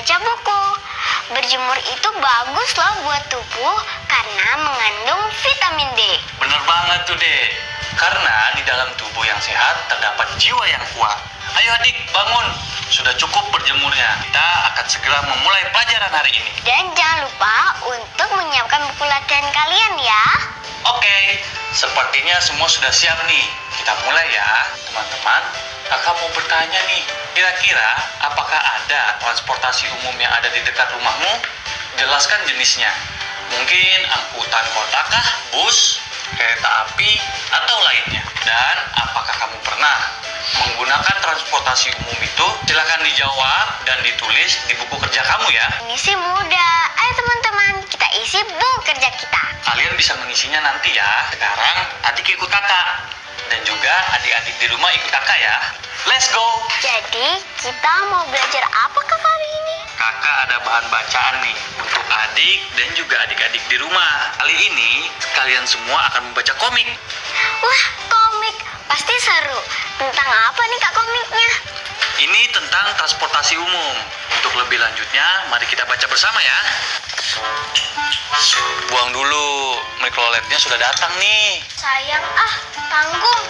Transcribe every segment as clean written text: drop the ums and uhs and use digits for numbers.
membaca buku. Berjemur itu bagus loh buat tubuh karena mengandung vitamin D. Bener banget tuh, Dek. Karena di dalam tubuh yang sehat terdapat jiwa yang kuat. Ayo adik, bangun. Sudah cukup berjemurnya. Kita akan segera memulai pelajaran hari ini. Dan jangan lupa untuk menyiapkan buku latihan kalian ya. Oke, sepertinya semua sudah siap nih. Kita mulai ya, teman-teman. Kakak mau bertanya nih, kira-kira apakah ada transportasi umum yang ada di dekat rumahmu? Jelaskan jenisnya. Mungkin angkutan kota kah, bus, kereta api, atau lainnya. Dan apakah kamu pernah menggunakan transportasi umum itu? Silakan dijawab dan ditulis di buku kerja kamu ya. Ini sih mudah. Ayo teman-teman, kita isi buku kerja kita. Kalian bisa mengisinya nanti ya. Sekarang adik ikut kakak. Dan juga adik-adik di rumah ikut kakak ya. Let's go! Jadi, kita mau belajar apa kak kali ini? Kakak ada bahan bacaan nih untuk adik dan juga adik-adik di rumah. Kali ini kalian semua akan membaca komik. Wah, komik. Pasti seru. Tentang apa nih kak komiknya? Ini tentang transportasi umum. Untuk lebih lanjutnya, mari kita baca bersama ya. Buang dulu, mikroletnya sudah datang nih. Sayang tanggung.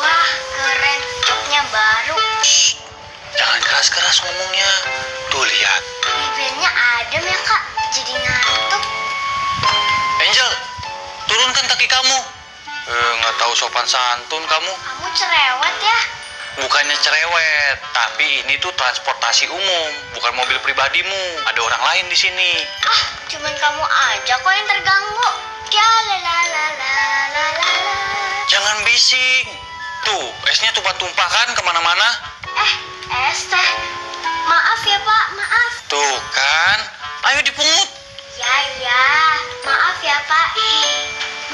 Wah, keren. Joknya baru. Shh, jangan keras-keras ngomongnya. Tuh lihat. Bibirnya adem ya kak. Jadi ngantuk. Angel, turunkan kaki kamu. Nggak tahu sopan santun kamu. Kamu cerewet ya. Bukannya cerewet, tapi ini tuh transportasi umum, bukan mobil pribadimu. Ada orang lain di sini. Cuman kamu aja kok yang terganggu. Ya la la la la la la la. Jangan bising. Tuh, esnya tumpah-tumpah kan kemana-mana. Es teh. Maaf ya pak, maaf. Tuh kan, ayo dipungut. Ya. Maaf ya pak.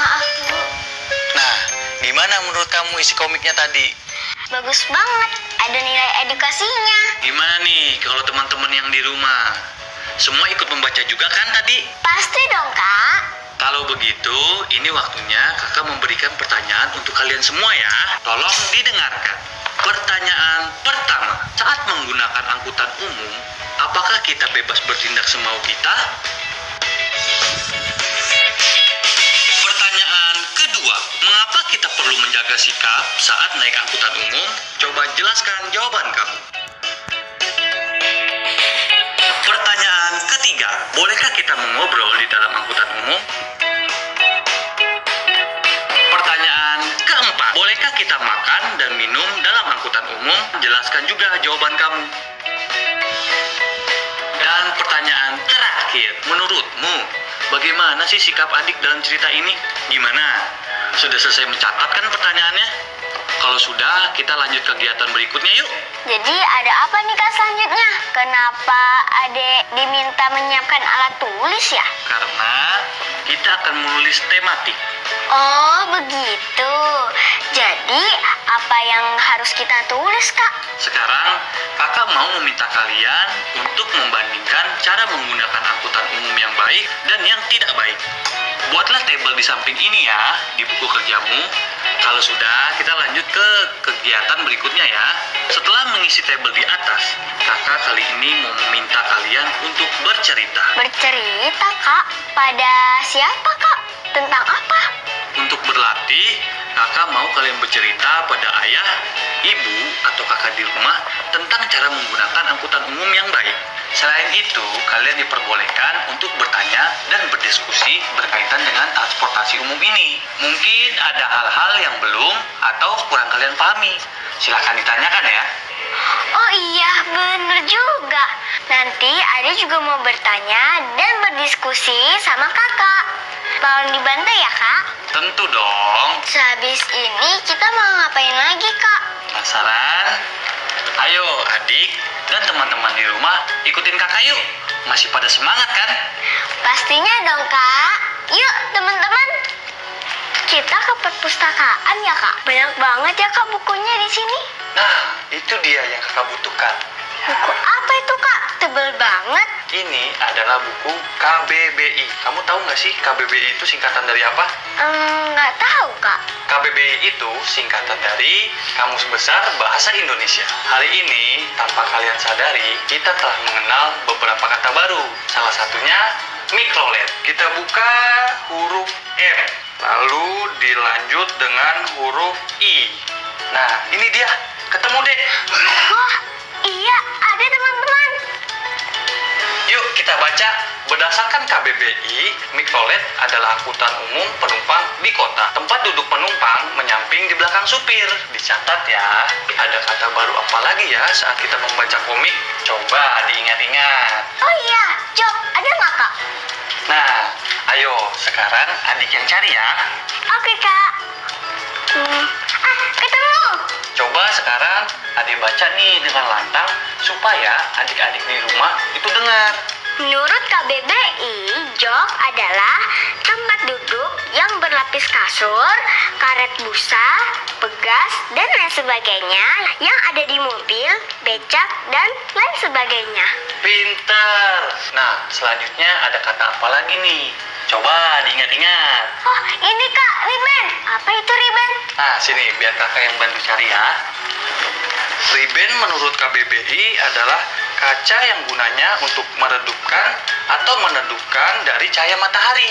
Maaf bu. Nah, gimana menurut kamu isi komiknya tadi? Bagus banget. Ada nilai edukasinya. Gimana nih kalau teman-teman yang di rumah? Semua ikut membaca juga kan tadi? Pasti dong kak. Kalau begitu, ini waktunya kakak memberikan pertanyaan untuk kalian semua ya. Tolong didengarkan. Pertanyaan pertama, saat menggunakan angkutan umum, apakah kita bebas bertindak semau kita? Pertanyaan kedua, mengapa kita perlu menjaga sikap saat naik angkutan umum? Coba jelaskan jawaban kamu. Pertanyaan ketiga, bolehkah kita mengobrol di dalam angkutan umum? Pertanyaan keempat, bolehkah kita makan dan minum dalam angkutan umum? Jelaskan juga jawaban kamu. Dan pertanyaan terakhir, menurutmu bagaimana sih sikap adik dalam cerita ini? Gimana? Sudah selesai mencatat kan pertanyaannya? Kalau sudah, kita lanjut kegiatan berikutnya yuk. Jadi ada apa nih kak selanjutnya? Kenapa adek diminta menyiapkan alat tulis ya? Karena kita akan menulis tematik. Oh begitu. Jadi apa yang harus kita tulis kak? Sekarang kakak mau meminta kalian untuk membandingkan cara menggunakan angkutan umum yang baik dan yang tidak baik. Buatlah tabel di samping ini ya, di buku kerjamu. Kalau sudah, kita lanjut ke kegiatan berikutnya ya. Setelah mengisi tabel di atas, kakak kali ini mau meminta kalian untuk bercerita. Bercerita kak? Pada siapa kak? Tentang apa? Untuk berlatih, kakak mau kalian bercerita pada ayah, ibu, atau kakak di rumah tentang cara menggunakan angkutan umum yang baik. Selain itu, kalian diperbolehkan untuk bertanya dan berdiskusi berkaitan dengan transportasi umum ini. Mungkin ada hal-hal yang belum atau kurang kalian pahami. Silahkan ditanyakan ya. Oh iya, bener juga. Nanti Ade juga mau bertanya dan berdiskusi sama kakak. Tolong dibantu ya kak. Tentu dong. Sehabis ini kita mau ngapain lagi kak? Penasaran? Ayo adik dan teman-teman di rumah ikutin kakak yuk. Masih pada semangat kan? Pastinya dong kak. Yuk teman-teman. Kita ke perpustakaan ya kak. Banyak banget ya kak bukunya di sini. Nah, itu dia yang kakak butuhkan. Buku apa itu kak? Tebel banget. ini adalah buku KBBI. Kamu tahu nggak sih KBBI itu singkatan dari apa? Nggak tahu, Kak. KBBI itu singkatan dari Kamus Besar Bahasa Indonesia. Hari ini, tanpa kalian sadari, kita telah mengenal beberapa kata baru. Salah satunya mikrolet. Kita buka huruf M, lalu dilanjut dengan huruf I. Nah, ini dia. Ketemu deh. Wah, iya, ada teman-teman. Yuk kita baca. Berdasarkan KBBI, mikrolet adalah angkutan umum penumpang di kota. Tempat duduk penumpang menyamping di belakang supir. Dicatat ya. Ada kata baru apa lagi ya saat kita membaca komik? Coba diingat-ingat. Oh iya, Jok, ada nggak, Kak? Nah, ayo sekarang adik yang cari ya. Oke, Kak. Ketemu. Coba sekarang adik baca nih dengan lantang supaya adik-adik di rumah itu dengar. Menurut KBBI, jok adalah tempat duduk yang berlapis kasur, karet busa, pegas, dan lain sebagainya yang ada di mobil, becak, dan lain sebagainya. Pinter. Nah, selanjutnya ada kata apa lagi nih? Coba diingat-ingat. Oh, ini Kak, riben. Apa itu riben? Nah, sini biar kakak yang bantu cari ya. Riben menurut KBBI adalah kaca yang gunanya untuk meredupkan atau menedupkan dari cahaya matahari.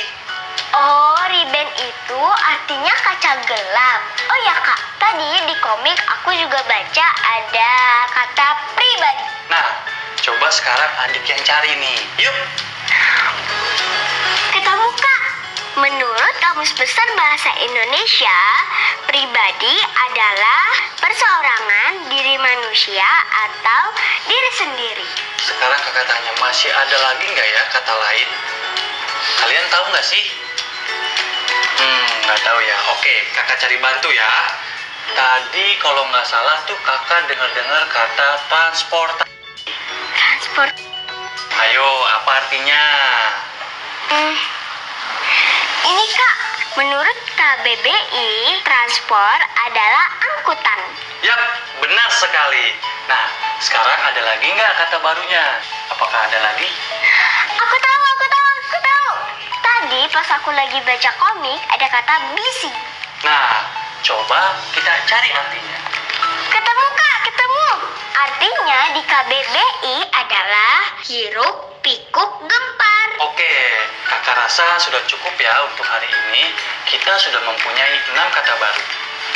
Oh, riben itu artinya kaca gelap. Oh ya Kak, tadi di komik aku juga baca ada kata pribadi. Nah, coba sekarang adik yang cari nih. Yuk. Ketemu Kak. Menurut Kamus Besar Bahasa Indonesia, pribadi adalah perseorangan diri manusia atau diri sendiri. Sekarang kakak tanya, masih ada lagi nggak ya kata lain? Kalian tahu nggak sih? Nggak tahu ya. Oke, kakak cari bantu ya. Tadi kalau nggak salah tuh kakak dengar-dengar kata transportasi. Transport. Ayo, apa artinya? Ini Kak, menurut KBBI, transport adalah angkutan. Yap, benar sekali. Nah, sekarang ada lagi nggak kata barunya? Apakah ada lagi? Aku tahu. Tadi pas aku lagi baca komik, ada kata busy. Nah, coba kita cari artinya. Ketemu Kak, ketemu. Artinya di KBBI adalah hiruk pikuk gempar. Oke, kakak rasa sudah cukup ya untuk hari ini. Kita sudah mempunyai 6 kata baru.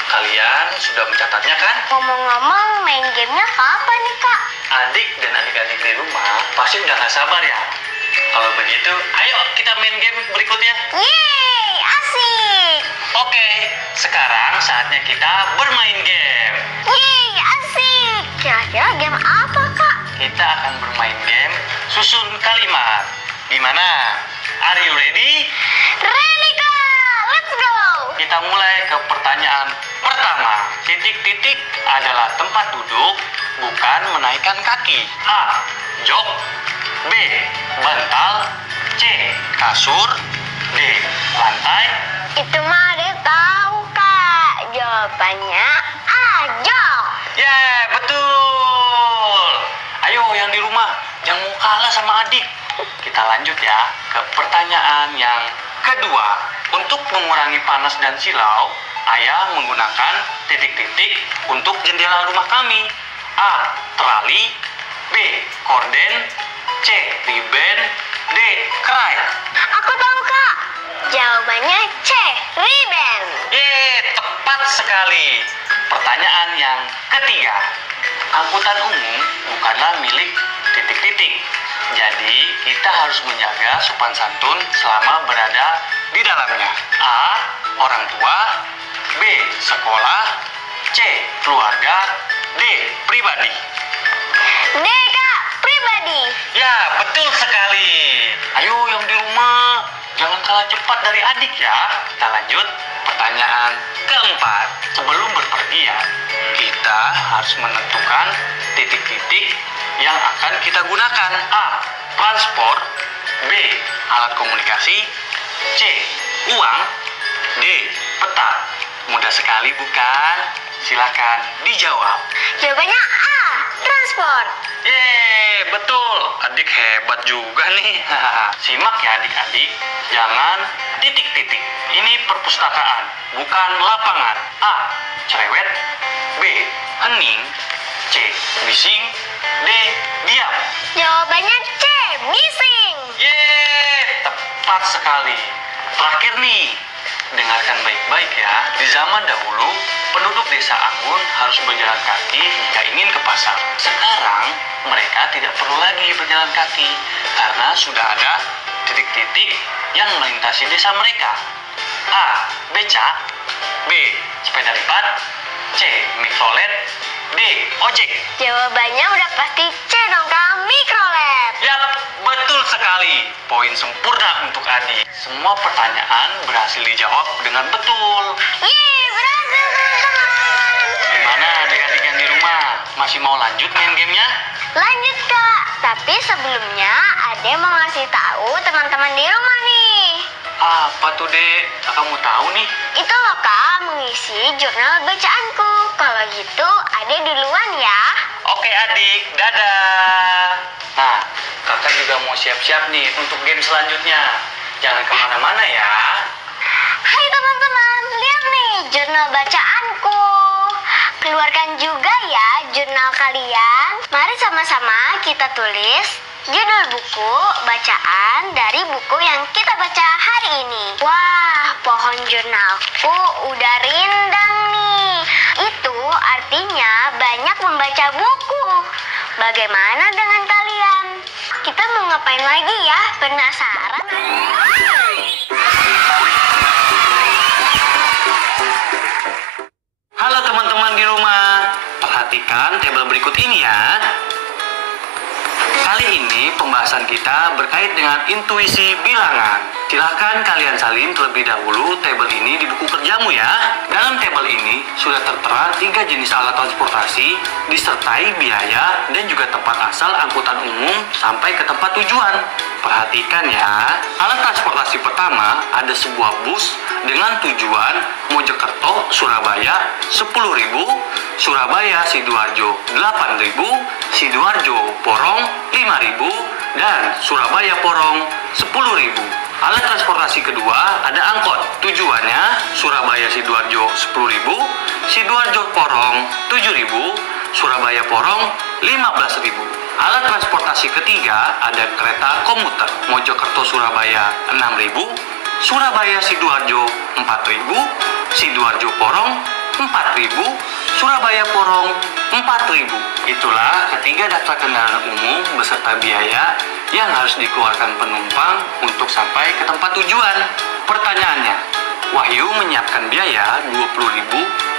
Kalian sudah mencatatnya kan? Ngomong-ngomong, main gamenya kapan nih Kak? Adik dan adik-adik di rumah pasti udah gak sabar ya. Kalau begitu, ayo kita main game berikutnya. Yeay, asik. Oke, sekarang saatnya kita bermain game. Yeay, asik. Kira-kira game apa Kak? Kita akan bermain game susun kalimat. Gimana? Are you ready? Ready Kak, let's go. Kita mulai ke pertanyaan pertama. Titik-titik adalah tempat duduk, bukan menaikkan kaki. A. Jok. B. Bantal. C. Kasur. D. Lantai. Itu mah ada tahu Kak. Jawabannya jok. Yeah, betul. Ayo yang di rumah, jangan mau kalah sama adik. Kita lanjut ya ke pertanyaan yang kedua. Untuk mengurangi panas dan silau, ayah menggunakan titik-titik untuk jendela rumah kami. A. Terali. B. Korden. C. Riben. D. Kerai. Aku tahu Kak. Jawabannya C. Riben. Tepat sekali. Pertanyaan yang ketiga. Angkutan umum bukanlah milik titik-titik. Jadi, kita harus menjaga sopan santun selama berada di dalamnya. A. Orang tua. B. Sekolah. C. Keluarga. D. Pribadi. D Kak, pribadi. Ya, betul sekali. Ayo yang di rumah, jangan kalah cepat dari adik ya. Kita lanjut pertanyaan keempat. Sebelum berpergian, kita harus menentukan titik-titik yang akan kita gunakan. A. Transport. B. Alat komunikasi. C. Uang. D. Peta. Mudah sekali bukan? Silakan dijawab. Jawabannya A. transport. Yeay, betul. Adik hebat juga nih. Simak ya adik-adik, jangan titik-titik. Ini perpustakaan, bukan lapangan. A. Cerewet. B. Hening. C. Bising. D. Diam. Jawabannya C, bising. Yeay, tepat sekali. Terakhir nih, dengarkan baik-baik ya. Di zaman dahulu, penduduk desa Anggun harus berjalan kaki jika ingin ke pasar. Sekarang, mereka tidak perlu lagi berjalan kaki karena sudah ada titik-titik yang melintasi desa mereka. A. Becak. B. Sepeda lipat. C. Mikrolet. D. Ojek. Jawabannya udah pasti C dong, Kak, mikrolet. Yap, betul sekali. Poin sempurna untuk adik. Semua pertanyaan berhasil dijawab dengan betul. Yeay, berhasil teman-teman. Gimana adik-adik yang di rumah? Masih mau lanjut main gamenya? Lanjut, Kak. Tapi sebelumnya Ade mau ngasih tahu teman-teman di rumah nih. Apa tuh, Dek? Kamu tahu nih? Itu loh, Kak, mengisi jurnal bacaanku. Kalau gitu, Ade duluan ya. Oke adik, dadah. Nah, kakak juga mau siap-siap nih untuk game selanjutnya. Jangan kemana-mana ya. Hai teman-teman, lihat nih jurnal bacaanku. Keluarkan juga ya jurnal kalian. Mari sama-sama kita tulis judul buku bacaan dari buku yang kita baca hari ini. Wah, pohon jurnalku udah rindang nih. Itu artinya banyak membaca buku. Bagaimana dengan kalian? Kita mau ngapain lagi ya? Penasaran? Halo teman-teman di rumah. Perhatikan tabel berikut ini ya. Kali ini pembahasan kita berkait dengan intuisi bilangan. Silahkan kalian salin terlebih dahulu tabel ini di buku kerjamu ya. Dalam tabel ini sudah tertera 3 jenis alat transportasi disertai biaya dan juga tempat asal angkutan umum sampai ke tempat tujuan. Perhatikan ya, alat transportasi pertama ada sebuah bus dengan tujuan Mojokerto, Surabaya 10.000, Surabaya Sidoarjo 8.000, Sidoarjo Porong 5.000, dan Surabaya Porong 10.000. Alat transportasi kedua ada angkot, tujuannya Surabaya Sidoarjo 10.000, Sidoarjo Porong 7.000, Surabaya Porong 15.000. Alat transportasi ketiga ada kereta komuter, Mojokerto Surabaya 6.000, Surabaya Sidoarjo 4.000, Sidoarjo Porong 4.000, Surabaya Porong 4.000. Itulah ketiga daftar kendaraan umum beserta biaya yang harus dikeluarkan penumpang untuk sampai ke tempat tujuan. Pertanyaannya, Wahyu menyiapkan biaya 20.000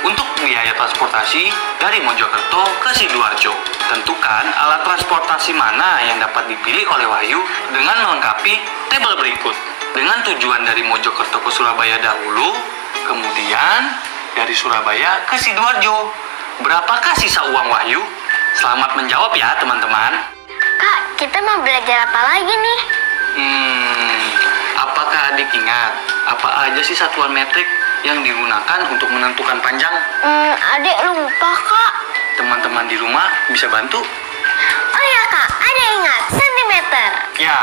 untuk biaya transportasi dari Mojokerto ke Sidoarjo. Tentukan alat transportasi mana yang dapat dipilih oleh Wahyu dengan melengkapi tabel berikut. Dengan tujuan dari Mojokerto ke Surabaya dahulu, kemudian dari Surabaya ke Sidoarjo. Berapakah sisa uang Wahyu? Selamat menjawab ya teman-teman. Kak, kita mau belajar apa lagi nih? Apakah adik ingat apa aja sih satuan metrik yang digunakan untuk menentukan panjang? Adik lupa, Kak. Teman-teman di rumah bisa bantu? Oh ya, Kak, ada ingat sentimeter. Ya,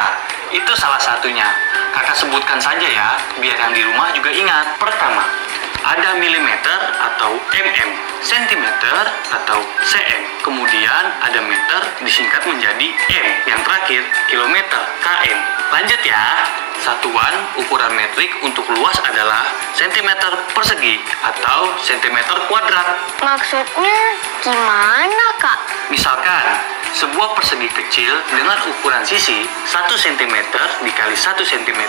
itu salah satunya. Kakak sebutkan saja ya, biar yang di rumah juga ingat. Pertama, ada milimeter atau mm, sentimeter atau cm. Kemudian ada meter disingkat menjadi m. Yang terakhir, kilometer, km. Lanjut ya. Satuan ukuran metrik untuk luas adalah sentimeter persegi atau sentimeter kuadrat. Maksudnya gimana, Kak? Misalkan, sebuah persegi kecil dengan ukuran sisi 1 cm dikali 1 cm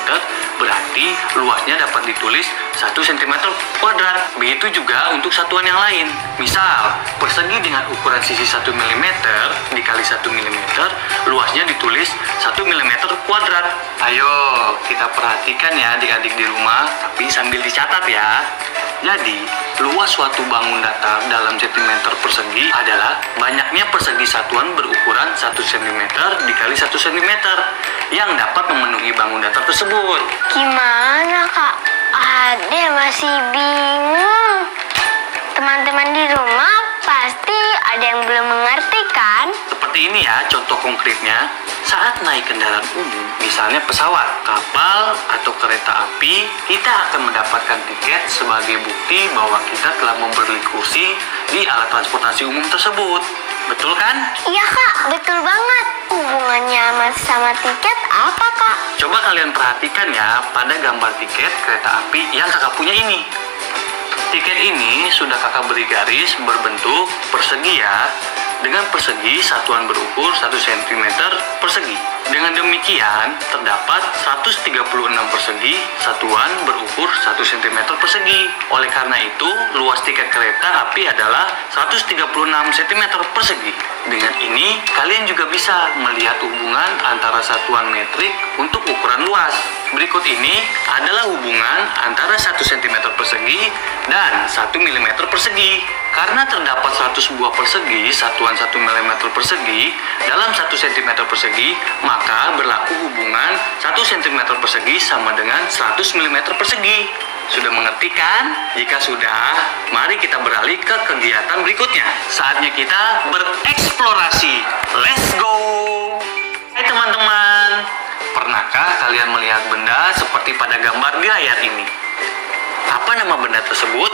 berarti luasnya dapat ditulis 1 cm kuadrat. Begitu juga untuk satuan yang lain. Misal, persegi dengan ukuran sisi 1 mm dikali 1 mm luasnya ditulis 1 mm kuadrat. Ayo, kita perhatikan ya adik-adik di rumah, tapi sambil dicatat ya. Jadi, luas suatu bangun datar dalam centimeter persegi adalah banyaknya persegi satuan berukuran 1 cm dikali 1 cm yang dapat memenuhi bangun datar tersebut. Gimana, Kak? Ade masih bingung. Teman-teman di rumah pasti ada yang belum mengerti Seperti ini ya contoh konkretnya. Saat naik kendaraan umum, misalnya pesawat, kapal, atau kereta api, kita akan mendapatkan tiket sebagai bukti bahwa kita telah membeli kursi di alat transportasi umum tersebut. Betul kan? Iya kak, betul banget. Hubungannya sama tiket apa kak? Coba kalian perhatikan ya pada gambar tiket kereta api yang kakak punya ini. Tiket ini sudah kakak beri garis berbentuk persegi ya. Dengan persegi satuan berukur 1 cm persegi. Dengan demikian terdapat 136 persegi satuan berukur 1 cm persegi. Oleh karena itu luas tiket kereta api adalah 136 cm persegi. Dengan ini kalian juga bisa melihat hubungan antara satuan metrik untuk ukuran luas. Berikut ini adalah hubungan antara 1 cm persegi dan 1 mm persegi. Karena terdapat 100 buah persegi satuan 1 mm persegi dalam 1 cm persegi, maka berlaku hubungan 1 cm persegi sama dengan 100 mm persegi. Sudah mengerti kan? Jika sudah, mari kita beralih ke kegiatan berikutnya. Saatnya kita bereksplorasi. Let's go! Hai teman-teman, pernahkah kalian melihat benda seperti pada gambar di layar ini? Apa nama benda tersebut?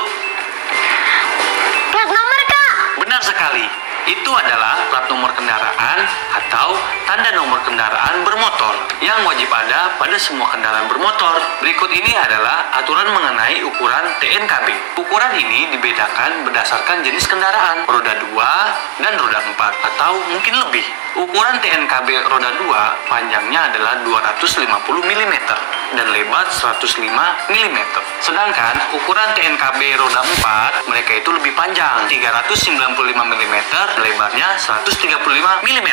Plat nomor kak. Benar sekali. Itu adalah plat nomor kendaraan atau tanda nomor kendaraan bermotor yang wajib ada pada semua kendaraan bermotor. Berikut ini adalah aturan mengenai ukuran TNKB. Ukuran ini dibedakan berdasarkan jenis kendaraan, roda 2 dan roda 4 atau mungkin lebih. Ukuran TNKB roda 2 panjangnya adalah 250 mm dan lebar 105 mm. Sedangkan ukuran TNKB roda 4 mereka itu lebih panjang, 395 mm, lebarnya 135 mm.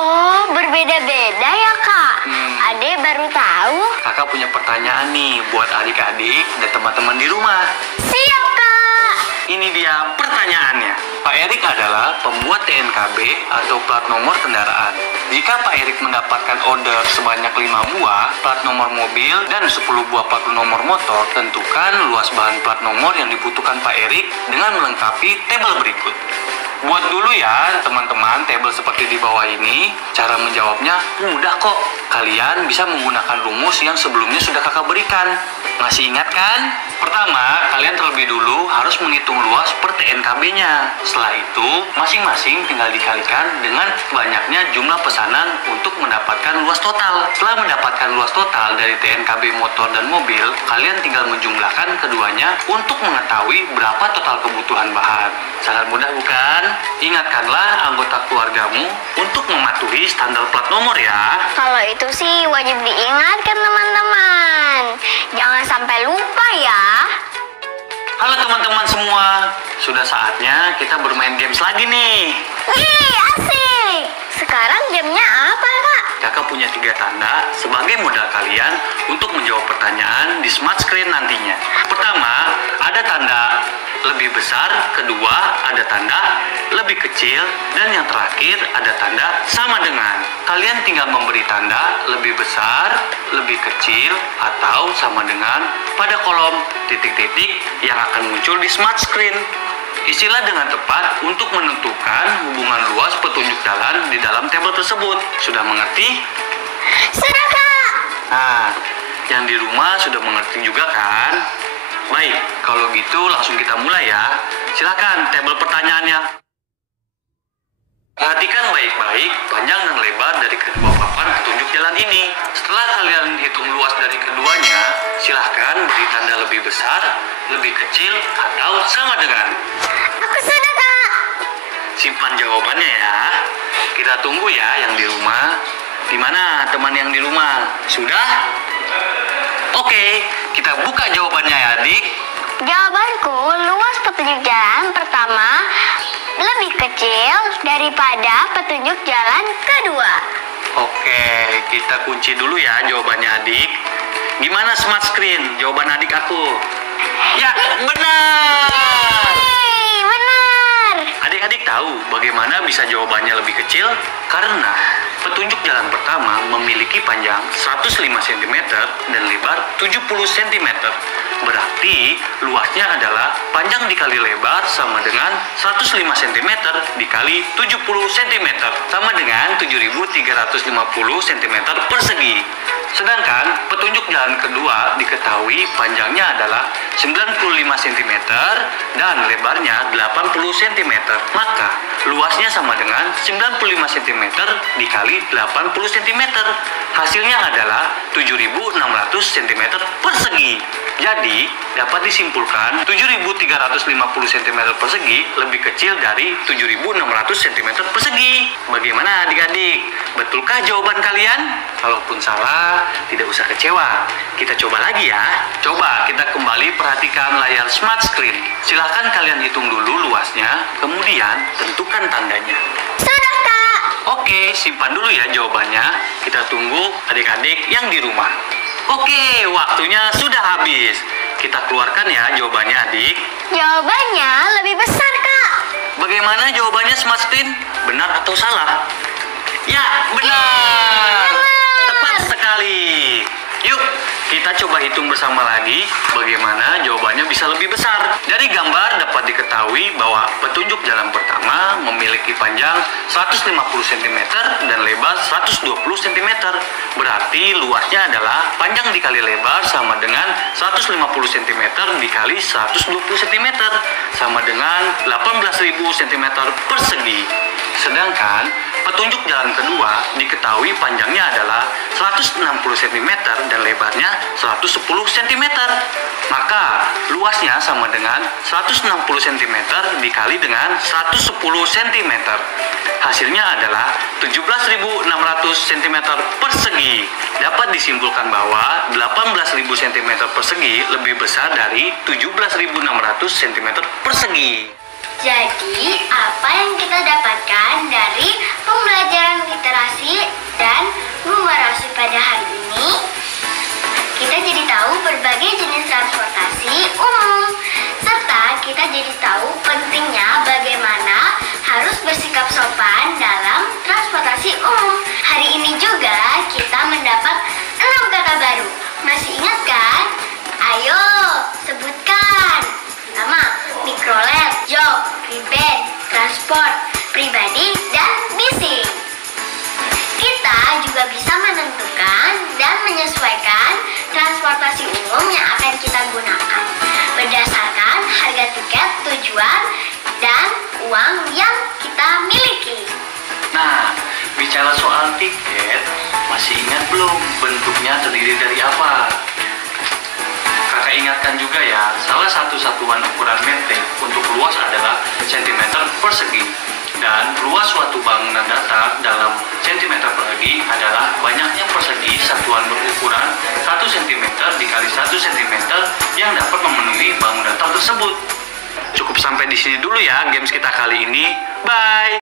Oh, berbeda-beda ya kak. Ade baru tahu. Kakak punya pertanyaan nih buat adik-adik dan teman-teman di rumah. Siap kak. Ini dia pertanyaannya. Pak Erik adalah pembuat TNKB atau plat nomor kendaraan. Jika Pak Erik mendapatkan order sebanyak 5 buah plat nomor mobil dan 10 buah plat nomor motor, tentukan luas bahan plat nomor yang dibutuhkan Pak Erik dengan melengkapi tabel berikut. Buat dulu ya teman-teman tabel seperti di bawah ini. Cara menjawabnya mudah kok. Kalian bisa menggunakan rumus yang sebelumnya sudah kakak berikan. Masih ingat kan? Pertama, kalian terlebih dulu harus menghitung luas per TNKB-nya. Setelah itu, masing-masing tinggal dikalikan dengan banyaknya jumlah pesanan untuk mendapatkan luas total. Setelah mendapatkan luas total dari TNKB motor dan mobil, kalian tinggal menjumlahkan keduanya untuk mengetahui berapa total kebutuhan bahan. Sangat mudah bukan? Ingatkanlah anggota keluargamu untuk mematuhi standar plat nomor ya. Kalau itu sih wajib diingatkan teman-teman. Jangan sampai lupa ya. Halo teman-teman semua, sudah saatnya kita bermain games lagi nih. Wih, asik. Sekarang gamenya apa kak? Kakak punya 3 tanda sebagai modal kalian untuk menjawab pertanyaan di smart screen nantinya. Pertama, ada tanda lebih besar, kedua ada tanda lebih kecil, dan yang terakhir ada tanda sama dengan. Kalian tinggal memberi tanda lebih besar, lebih kecil, atau sama dengan pada kolom titik-titik yang akan muncul di smart screen. Isilah dengan tepat untuk menentukan hubungan luas petunjuk jalan di dalam tabel tersebut. Sudah mengerti? Sudah kak. Nah, yang di rumah sudah mengerti juga kan? Baik, kalau gitu langsung kita mulai ya. Silakan tabel pertanyaannya. Perhatikan baik-baik panjang dan lebar dari kedua papan petunjuk jalan ini. Setelah kalian hitung luas dari keduanya, silahkan beri tanda lebih besar, lebih kecil, atau sama dengan. Aku sudah kak. Simpan jawabannya ya. Kita tunggu ya yang di rumah. Di mana teman yang di rumah? Sudah? Oke, kita buka jawabannya ya adik. Jawabanku, luas petunjuk jalan pertama lebih kecil daripada petunjuk jalan kedua. Oke, kita kunci dulu ya jawabannya adik. Gimana smart screen? Jawaban adik aku. Ya, benar. Yeay, benar. Adik-adik tahu bagaimana bisa jawabannya lebih kecil? Karena petunjuk jalan pertama memiliki panjang 105 cm dan lebar 70 cm. Berarti luasnya adalah panjang dikali lebar sama dengan 105 cm dikali 70 cm sama dengan 7.350 cm persegi. Sedangkan petunjuk jalan kedua diketahui panjangnya adalah 95 cm dan lebarnya 80 cm. Maka luasnya sama dengan 95 cm dikali 80 cm. Hasilnya adalah 7.600 cm persegi. Jadi, dapat disimpulkan 7.350 cm persegi lebih kecil dari 7.600 cm persegi. Bagaimana adik-adik? Betulkah jawaban kalian? Kalaupun salah, tidak usah kecewa. Kita coba lagi ya. Coba kita kembali perhatikan layar smart screen. Silahkan kalian hitung dulu luasnya, kemudian tentukan tandanya. Sudah, Kak. Oke, simpan dulu ya jawabannya. Kita tunggu adik-adik yang di rumah. Oke, waktunya sudah habis. Kita keluarkan ya jawabannya, adik. Jawabannya lebih besar, Kak. Bagaimana jawabannya, Smart Screen? Benar atau salah? Ya, benar. Tepat sekali. Yuk, kita coba hitung bersama lagi bagaimana jawabannya bisa lebih besar. Dari gambar dapat diketahui bahwa petunjuk jalan pertama memiliki panjang 150 cm dan lebar 120 cm. Berarti luasnya adalah panjang dikali lebar sama dengan 150 cm dikali 120 cm sama dengan 18.000 cm persegi. Sedangkan petunjuk jalan kedua diketahui panjangnya adalah 160 cm dan lebarnya 110 cm. Maka luasnya sama dengan 160 cm dikali dengan 110 cm. Hasilnya adalah 17.600 cm persegi. Dapat disimpulkan bahwa 18.000 cm persegi lebih besar dari 17.600 cm persegi. Jadi, apa yang kita dapatkan dari pembelajaran literasi dan numerasi pada hari ini? Kita jadi tahu berbagai jenis transportasi umum, serta kita jadi tahu pentingnya bagaimana harus bersikap sopan dalam transportasi umum. Hari ini juga kita mendapat 6 kata baru. Masih ingat kan? Ayo, sebutkan. Pertama, mikrolet, jok, priben, transport, pribadi, dan bising. Kita juga bisa menentukan dan menyesuaikan transportasi umum yang akan kita gunakan berdasarkan harga tiket, tujuan, dan uang yang kita miliki. Nah, bicara soal tiket, masih ingat belum bentuknya terdiri dari apa? Kakak ingatkan juga ya, salah satu satuan ukuran meter untuk luas adalah centimeter persegi. Dan luas suatu bangunan data dalam centimeter persegi adalah banyaknya persegi satuan berukuran 1 cm dikali 1 cm yang dapat memenuhi bangunan data tersebut. Cukup sampai di sini dulu ya games kita kali ini. Bye!